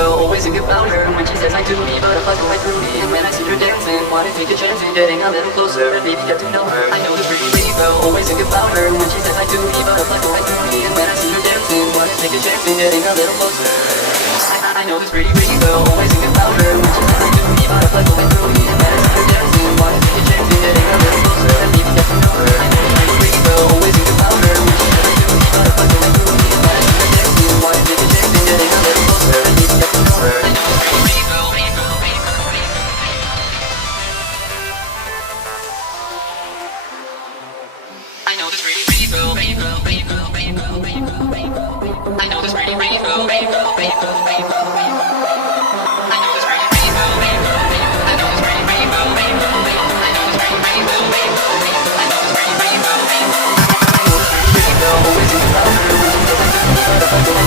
Always think about her when she says I do me, butterflies go right through me. And when I see her dancing, wanna take a chance in getting a little closer and maybe get to know her. I know the pretty lady girl. Always think about her when she says I do me, butterflies go right through me. And when I see her dancing, wanna take a chance in getting a little closer. I know this pretty girl. Always think about her when she says I do me, butterflies go right through me. And when I see her dancing, wanna take a chance in getting a little closer and maybe get to know her. I know this pretty girl. Always think about her when she says I do me, butterflies go right through me. And when I see her dancing, wanna take a chance in getting a little closer and maybe get to know her. I know this pretty girl. I know this pretty girl. I know this pretty girl. Always think about her when she says I do me, butterflies go